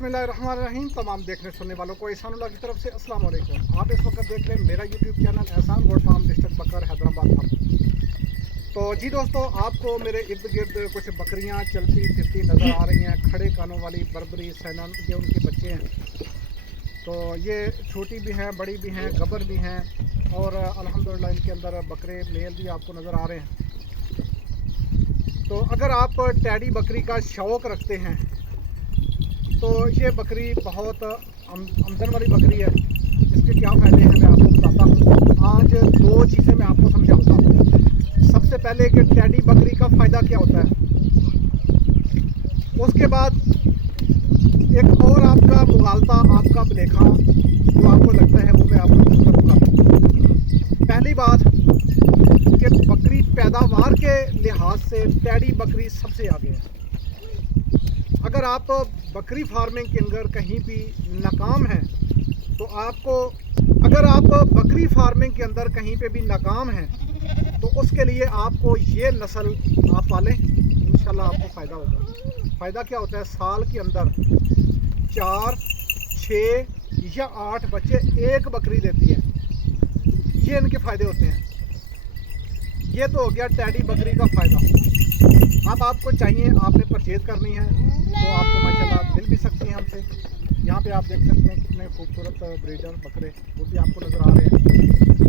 बिस्मिल्लाहिर्रहमानिर्रहीम। तमाम देखने सुनने वालों को एहसानुल्लाह की तरफ से अस्सलाम वालेकुम। आप इस वक्त देख रहे हैं मेरा यूट्यूब चैनल एहसान गोट फार्म डिस्ट्रिक्ट बकर हैदराबाद फार्म। तो जी दोस्तों, आपको मेरे इर्द गिर्द कुछ बकरियां चलती फिरती नज़र आ रही हैं। खड़े कानों वाली बर्बरी सैनन ये उनके बच्चे हैं। तो ये छोटी भी हैं, बड़ी भी हैं, गबर भी हैं और अल्हम्दुलिल्लाह इनके अंदर बकरे मेल भी आपको नज़र आ रहे हैं। तो अगर आप टैडी बकरी का शौक़ रखते हैं तो ये बकरी बहुत आमदन वाली बकरी है। इसके क्या फ़ायदे हैं मैं आपको बताता हूँ। आज दो चीज़ें मैं आपको समझाऊंगा। सबसे पहले कि टैडी बकरी का फ़ायदा क्या होता है, उसके बाद एक और आपका मुगालता, आपका बलेखा जो आपको लगता है वो मैं आपको करूँगा। पहली बात कि बकरी पैदावार के लिहाज से टैडी बकरी सबसे आगे है। अगर आप बकरी फार्मिंग के अंदर कहीं भी नाकाम हैं तो आपको, अगर आप बकरी फार्मिंग के अंदर कहीं पे भी नाकाम हैं तो उसके लिए आपको ये नस्ल आप पालें, इंशाल्लाह आपको फ़ायदा होगा। फ़ायदा क्या होता है, साल के अंदर 4, 6 या 8 बच्चे एक बकरी देती है। ये इनके फ़ायदे होते हैं। ये तो हो गया टैडी बकरी का फ़ायदा। अब आपको चाहिए, आपने परचेज़ करनी है तो आपको माशाल्लाह मिल भी सकती हैं हमसे। यहाँ पे आप देख सकते हैं कितने खूबसूरत ब्रीडर बकरे वो भी आपको नज़र आ रहे हैं।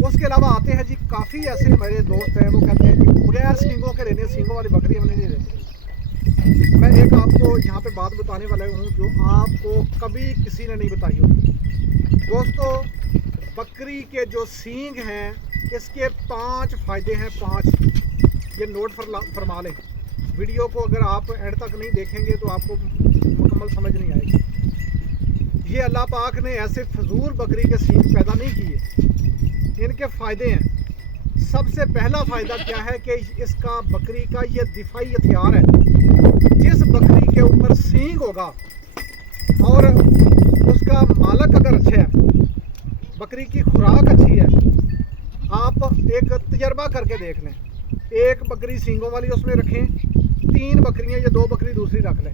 उसके अलावा आते हैं जी, काफ़ी ऐसे मेरे दोस्त हैं वो कहते हैं कि बगैर सींगों के लेने, सींगों वाली बकरी हमने नहीं लेनी। मैं एक आपको यहाँ पे बात बताने वाला हूँ जो आपको कभी किसी ने नहीं बताई होगी। दोस्तों, बकरी के जो सींग हैं इसके 5 फ़ायदे हैं। 5 ये नोट फरमा लें। वीडियो को अगर आप एंड तक नहीं देखेंगे तो आपको मुकम्मल समझ नहीं आएगी। ये अल्लाह पाक ने ऐसे फजूल बकरी के सींग पैदा नहीं किए। इनके फ़ायदे हैं। सबसे पहला फ़ायदा क्या है कि इसका बकरी का ये दिफाई हथियार है। जिस बकरी के ऊपर सींग होगा और उसका मालक अगर अच्छा है, बकरी की खुराक अच्छी है, आप एक तजर्बा करके देख लें। एक बकरी सींगों वाली उसमें रखें, 3 बकरियां या 2 बकरी दूसरी रख लें।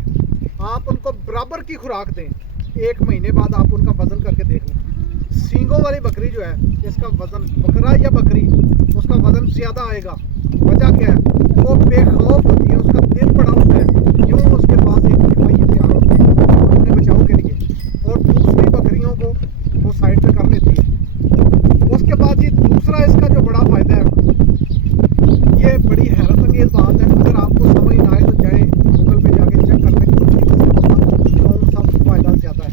आप उनको बराबर की खुराक दें, 1 महीने बाद आप उनका वज़न करके देख लें। सींगों वाली बकरी जो है इसका वज़न, बकरा या बकरी, उसका वज़न ज़्यादा आएगा। वजह क्या है, वो बेखौफ होती है, उसका दिल बड़ा होता है, यूँ उसके पास एक दिफाई हथियार होता है अपने बचाव के लिए, और दूसरी बकरियों को वो साइड पे कर लेती है। उसके बाद ये दूसरा इसका जो बड़ा फ़ायदा है, ये बड़ी हैरत अंगेज़ बात है। अगर आपको समझ ना आए तो जाए गूगल पे जाके चेक कर लें कौन सा फ़ायदा ज़्यादा है।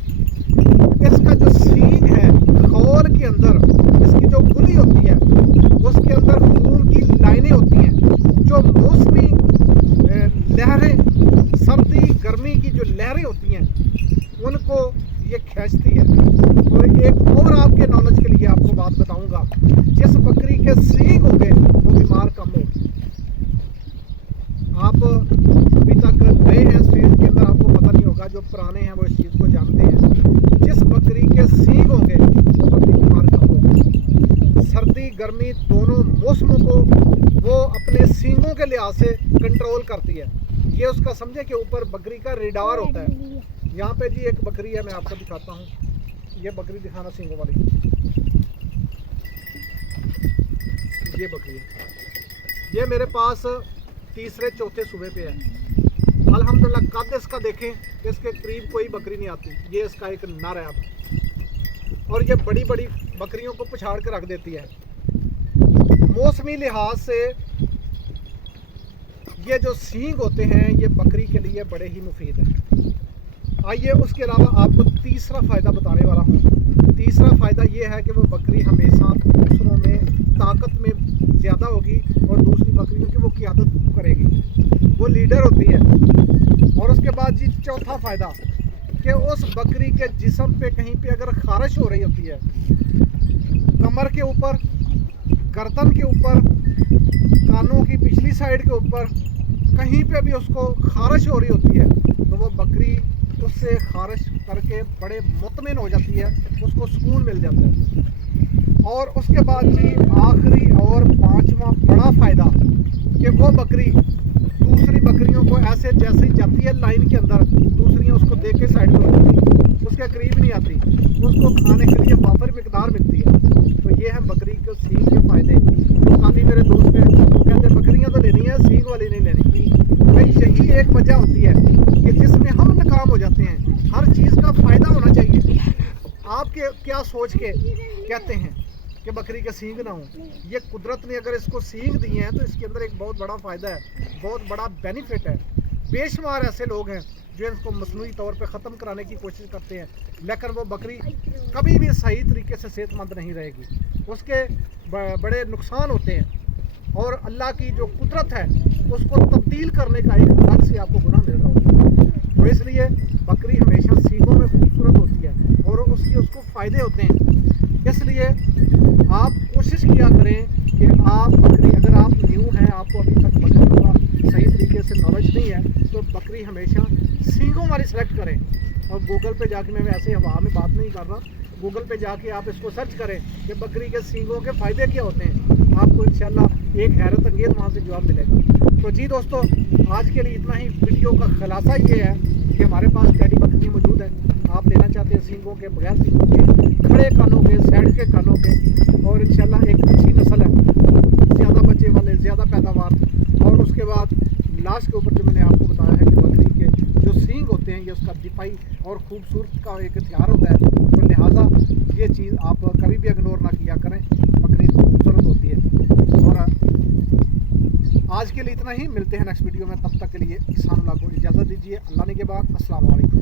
इसका जो सींग है, खोल के अंदर इसकी जो गुली होती है उसके अंदर खून की लाइनें होती हैं जो मौसमी लहरें, सर्दी गर्मी की जो लहरें होती हैं उनको ये खींचती है। और एक और आपके नॉलेज के लिए आपको बात बताऊंगा, जिस बकरी के सींग होंगे वो बीमार कम होगी। आप अभी तक नए हैं इस फील्ड के अंदर, आपको पता नहीं होगा, जो पुराने हैं वो इस चीज़ को जानते हैं। जिस बकरी के सींग होंगे वो बकरी बीमार कम होगी। सर्दी गर्मी दोनों मौसमों को वो अपने सींगों के लिहाज से कंट्रोल करती है। ये उसका समझे कि ऊपर बकरी का रेडार होता है। यहाँ पे जी एक बकरी है, मैं आपको दिखाता हूँ। ये बकरी दिखाना सींगों वाली, ये बकरी है। ये मेरे पास 3-4 सूबे पे है। अल्हम्दुलिल्लाह कद इसका देखें, इसके करीब कोई बकरी नहीं आती। ये इसका एक नर है अब, और ये बड़ी बड़ी बकरियों को पछाड़ कर रख देती है। मौसमी लिहाज से ये जो सींग होते हैं ये बकरी के लिए बड़े ही मुफीद हैं। आइए उसके अलावा आपको तीसरा फ़ायदा बताने वाला हूँ। तीसरा फ़ायदा ये है कि वो बकरी हमेशा दूसरों में ताकत में ज़्यादा होगी और दूसरी बकरियों की वो क़ियादत करेगी, वो लीडर होती है। और उसके बाद जी चौथा फ़ायदा कि उस बकरी के जिस्म पे कहीं पे अगर ख़ारिश हो रही होती है, कमर के ऊपर, गर्दन के ऊपर, कानों की पिछली साइड के ऊपर, कहीं पे भी उसको ख़ारिश हो रही होती है तो वो बकरी उससे ख़ारिश करके बड़े मुतमिन हो जाती है, उसको सुकून मिल जाता है। और उसके बाद जी आखिरी और 5वां बड़ा फ़ायदा कि वो बकरी दूसरी बकरियों को ऐसे जैसे जाती है लाइन के अंदर, दूसरियां उसको देख के साइड पर के करीब नहीं आती, उसको खाने के लिए वाफर मिकदार मिलती है। तो ये है बकरी के सींग के फ़ायदे। तो काफ़ी मेरे दोस्त हैं कहते हैं बकरियाँ तो लेनी है, सींग वाली नहीं लेनी। भाई यही एक वजह होती है कि जिसमें हम नाकाम हो जाते हैं। हर चीज़ का फ़ायदा होना चाहिए। आपके क्या सोच के कहते हैं कि बकरी के सींग ना हो? ये कुदरत ने अगर इसको सींग दिए हैं तो इसके अंदर एक बहुत बड़ा फ़ायदा है, बहुत बड़ा बेनिफिट है। बेशुमार ऐसे लोग हैं जो इसको मसनूई तौर पे ख़त्म कराने की कोशिश करते हैं, लेकिन वो बकरी कभी भी सही तरीके से सेहतमंद नहीं रहेगी, उसके बड़े नुकसान होते हैं। और अल्लाह की जो कुदरत है उसको तब्दील करने का एक अलग से आपको गुनाह मिल रहा होता है। तो इसलिए बकरी हमेशा सींगों में खूबसूरत होती है और उसको फ़ायदे होते हैं। इसलिए आप कोशिश किया करें कि आप बकरी, अगर आप न्यू हैं, आपको अभी तक बकरी का सही तरीके से नॉलेज नहीं है, तो बकरी हमेशा सींगों वाली सेलेक्ट करें। और गूगल पे जाके, मैं वैसे हवा में बात नहीं कर रहा, गूगल पे जाके आप इसको सर्च करें कि बकरी के सींगों के फ़ायदे क्या होते हैं, आपको इंशाल्लाह एक हैरत अंगेज़ वहाँ से जवाब मिलेगा। तो जी दोस्तों, आज के लिए इतना ही। वीडियो का खुलासा ये है कि हमारे पास टेडी बकरी मौजूद है। आप लेना चाहते हैं सींगों के, बगैर सींगों के, खड़े कानों के, साइड के कानों के, और इंशाल्लाह एक अच्छी नस्ल है, ज़्यादा बच्चे वाले, ज़्यादा पैदावार। और उसके बाद लास्ट के ऊपर जो मैंने आपको बताया है कि बकरी के जो सींग होते हैं ये उसका दिफाई और खूबसूरत का एक हथियार होता है। तो लिहाजा ये चीज़ आप कभी भी इग्नोर ना किया करें, बकरी खूबसूरत होती है। और आज के लिए इतना ही। मिलते हैं नेक्स्ट वीडियो में, तब तक के लिए किसान को इजाज़त दीजिए। अल्लाह ने के बाद अस्सलाम वालेकुम।